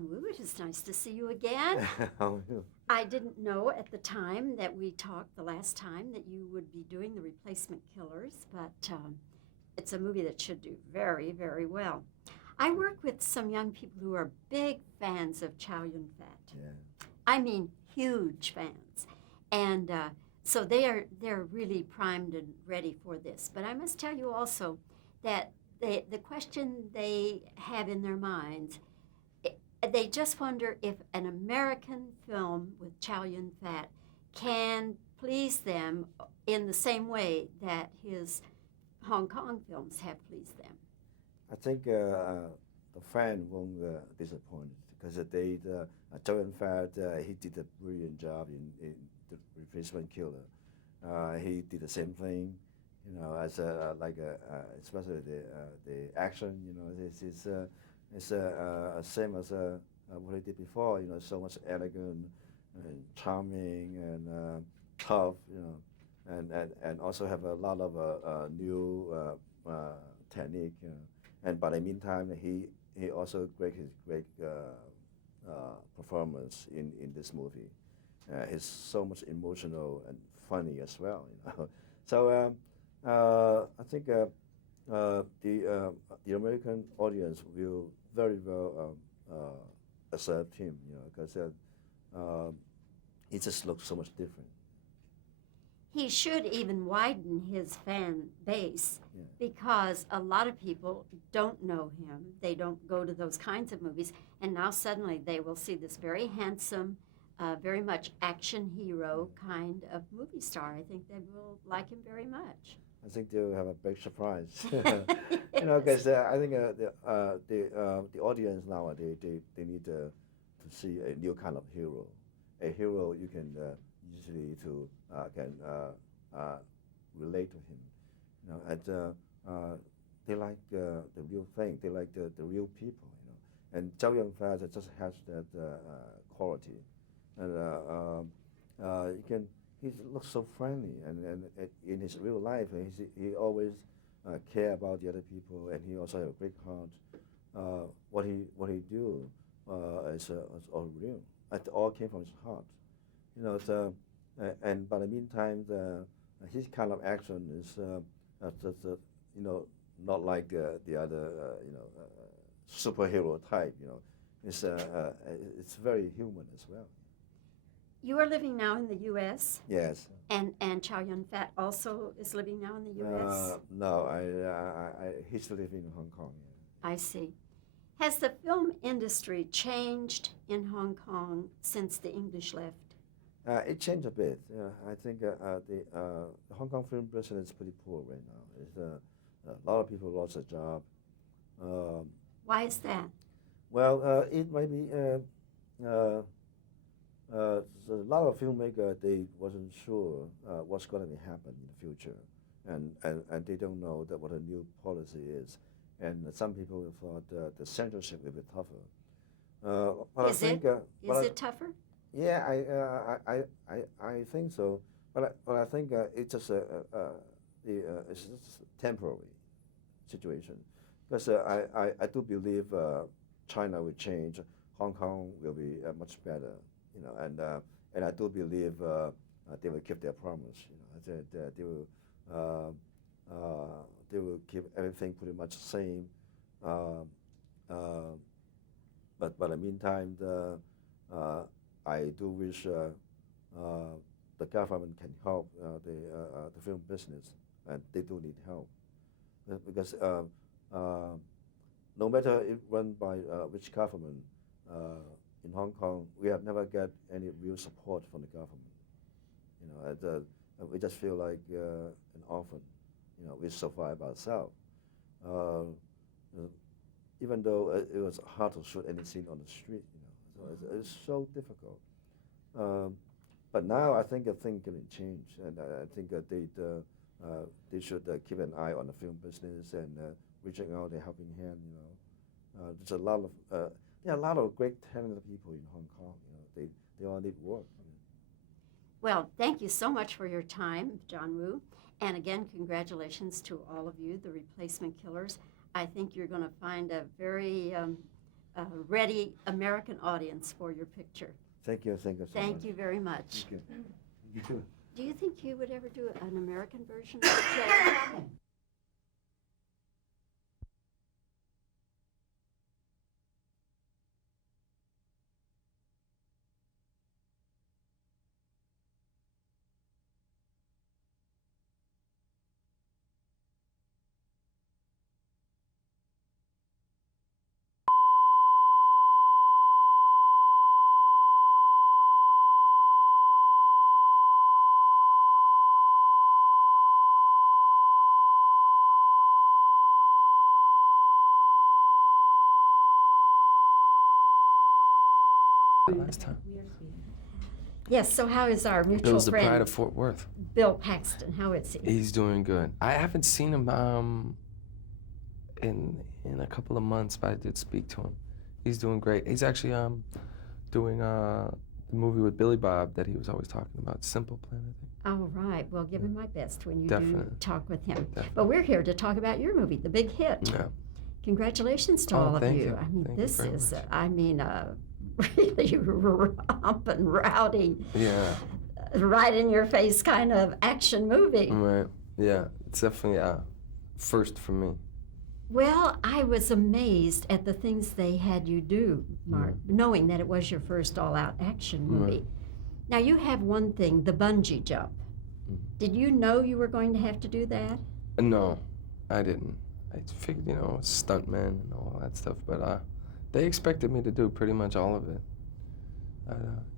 John Woo, it is nice to see you again. How are you? I didn't know at the time that we talked the last time that you would be doing The Replacement Killers, but it's a movie that should do very, very well. I work with some young people who are big fans of Chow Yun-fat. Yeah. I mean, huge fans. And so they're really primed and ready for this. But I must tell you also that the question they have in their minds, they just wonder if an American film with Chow Yun-fat can please them in the same way that his Hong Kong films have pleased them. I think the fan won't disappoint because Chow Yun-fat, he did a brilliant job in The Replacement Killer. He did the same thing, as especially the action. It's same as what he did before. So much elegant and charming and tough. And also have a lot of new technique. And by the meantime, he also great performance in this movie. He's so much emotional and funny as well. So I think the American audience will very well accept him, because he just looks so much different. He should even widen his fan base, Yeah. because a lot of people don't know him. They don't go to those kinds of movies. And now suddenly they will see this very handsome, very much action hero kind of movie star. I think they will like him very much. I think they'll have a big surprise. Yes. Because I think the audience nowadays they need to see a new kind of hero, a hero you can easily can relate to him, and they like the real thing. They like the real people, And Zhao Yunfei just has that quality, and he looks so friendly, and in his real life, he always care about the other people, and he also have a great heart. What he do is all real. It all came from his heart, and by the meantime, his kind of action is just not like the other superhero type. It's very human as well. You are living now in the U.S., Yes. and Chow Yun-fat also is living now in the U.S.? No, he's living in Hong Kong. Yeah. I see. Has the film industry changed in Hong Kong since the English left? It changed a bit. I think the Hong Kong film business is pretty poor right now. A lot of people lost their job. Why is that? Well, it might be so a lot of filmmakers, they wasn't sure what's going to happen in the future, and they don't know that what a new policy is, and some people thought the censorship will be tougher. But Is I think, is it tougher? yeah, I think so. But I think it's just it's just a temporary situation, because I do believe China will change. Hong Kong will be much better, and I do believe they will keep their promise. That they will keep everything pretty much the same. But by the meantime, I do wish the government can help the film business, and they do need help, because no matter if run by which government in Hong Kong, we have never got any real support from the government. We just feel like an orphan. We survive ourselves. Even though it was hard to shoot any scene on the street, so it's so difficult. But now I think a thing can change, and I think that they should keep an eye on the film business and reaching out a helping hand. There's a lot of great talented people in Hong Kong. They all need work. Well, thank you so much for your time, John Woo. And again, congratulations to all of you, the Replacement Killers. I think you're going to find a very ready American audience for your picture. Thank you so much. Thank you very much. Thank you. You too. Do you think you would ever do an American version of Jay? Last time. Yes, so how is our mutual Bill's the pride friend, of Fort Worth. Bill Paxton? How is he? He's doing good. I haven't seen him in a couple of months, but I did speak to him. He's doing great. He's actually doing the movie with Billy Bob that he was always talking about, Simple Plan, I think. Oh, right. Well, give him my best when you Definitely. do talk with him. Definitely. But we're here to talk about your movie, the big hit. Yeah. Congratulations to Oh, all of thank you. you. I mean, Thank you this very is, much. really romping, rowdy, Yeah. right in your face kind of action movie. Right. Yeah. It's definitely a first for me. Well, I was amazed at the things they had you do, Mark, knowing that it was your first all-out action movie. Now, you have one thing, the bungee jump. Did you know you were going to have to do that? No, I didn't. I figured, stuntmen and all that stuff, but they expected me to do pretty much all of it.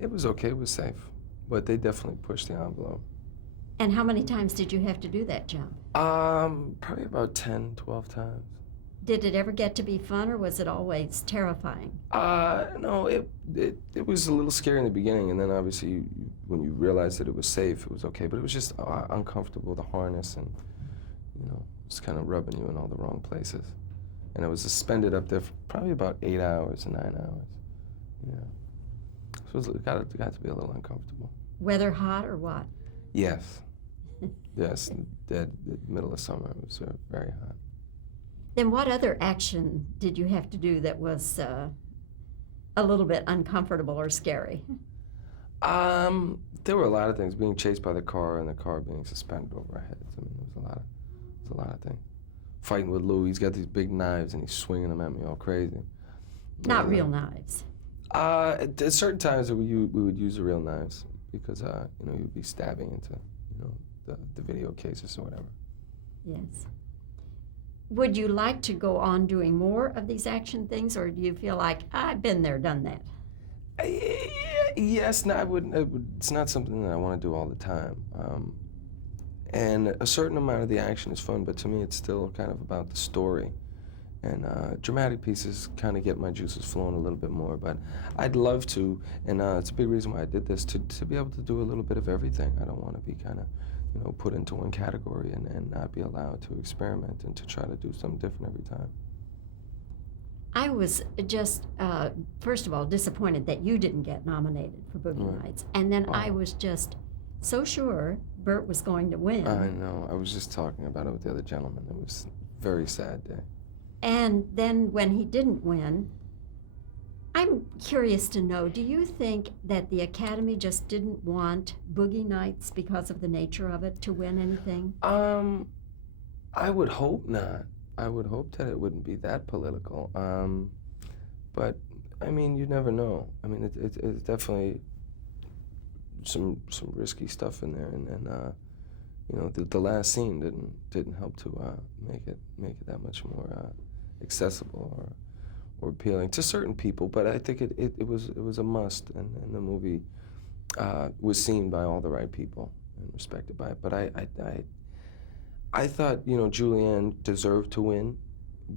It was okay, it was safe, but they definitely pushed the envelope. And how many times did you have to do that jump? Probably about 10, 12 times. Did it ever get to be fun, or was it always terrifying? No, it was a little scary in the beginning, and then obviously when you realized that it was safe, it was okay, but it was just uncomfortable, the harness, and, it's kind of rubbing you in all the wrong places. And I was suspended up there for probably about 8 hours, 9 hours. Yeah. So it got to be a little uncomfortable. Weather hot or what? Yes. Yes, the middle of summer, it was very hot. Then what other action did you have to do that was a little bit uncomfortable or scary? There were a lot of things. Being chased by the car and the car being suspended over our heads. I mean, there was a lot of things. Fighting with Lou, he's got these big knives and he's swinging them at me all crazy. Not real knives. At certain times we would use the real knives because you'd be stabbing into the video cases or whatever. Yes. Would you like to go on doing more of these action things, or do you feel like, I've been there, done that? Yes, no, I wouldn't. It's not something that I want to do all the time. And a certain amount of the action is fun, but to me it's still kind of about the story. And dramatic pieces kind of get my juices flowing a little bit more, but I'd love to, and it's a big reason why I did this, to be able to do a little bit of everything. I don't want to be kind of, put into one category and not be allowed to experiment and to try to do something different every time. I was just, first of all, disappointed that you didn't get nominated for Boogie Nights. And then I was just so sure Burt was going to win. I know. I was just talking about it with the other gentleman. It was a very sad day. And then when he didn't win, I'm curious to know, do you think that the Academy just didn't want Boogie Nights because of the nature of it to win anything? I would hope not. I would hope that it wouldn't be that political. But I mean, you never know. I mean, it's definitely some risky stuff in there, and the last scene didn't help to make it that much more accessible or appealing to certain people. But I think it was a must, and the movie was seen by all the right people and respected by it. But I thought Julianne deserved to win,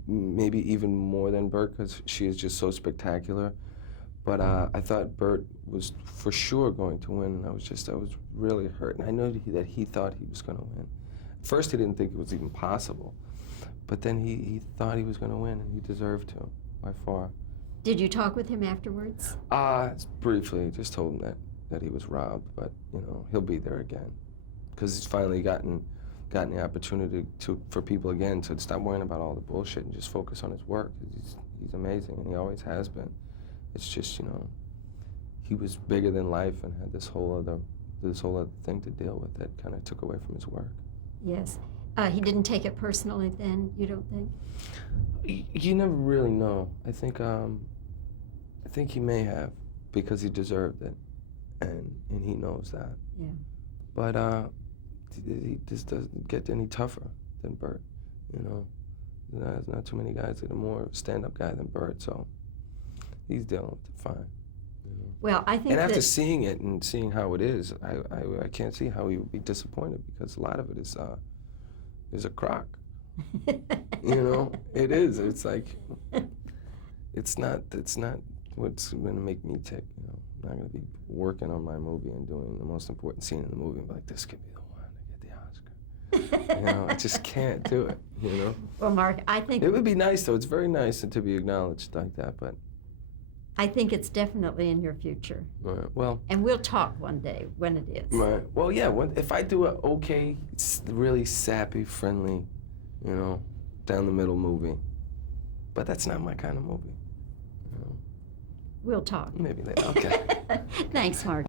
maybe even more than Burt, because she is just so spectacular. But I thought Burt was for sure going to win, and I was really hurt. And I know that he thought he was going to win. At first, he didn't think it was even possible, but then he thought he was going to win, and he deserved to, by far. Did you talk with him afterwards? Briefly, just told him that he was robbed, but he'll be there again, because he's finally gotten the opportunity for people again to stop worrying about all the bullshit and just focus on his work. He's amazing, and he always has been. It's just, you know, he was bigger than life and had this whole other thing to deal with that kind of took away from his work. Yes. He didn't take it personally then, you don't think? You never really know. I think he may have, because he deserved it, and he knows that. Yeah. But he just doesn't get any tougher than Burt, you know. There's not too many guys that are more stand-up guy than Burt, so he's dealing with it fine. You know? Well, I think and after that, seeing it and seeing how it is, I can't see how he would be disappointed, because a lot of it is a crock. You know, it is. It's like, it's not what's going to make me tick. You know, I'm not going to be working on my movie and doing the most important scene in the movie and be like, this could be the one to get the Oscar. You know, I just can't do it. You know. well, Mark, I think It would be nice, though. It's very nice to be acknowledged like that. But it's definitely in your future. well. And we'll talk one day when it is. Right. Well, yeah. If I do a okay, really sappy, friendly, you know, down the middle movie, but that's not my kind of movie. You know? We'll talk. Maybe later. Okay. Thanks, Mark.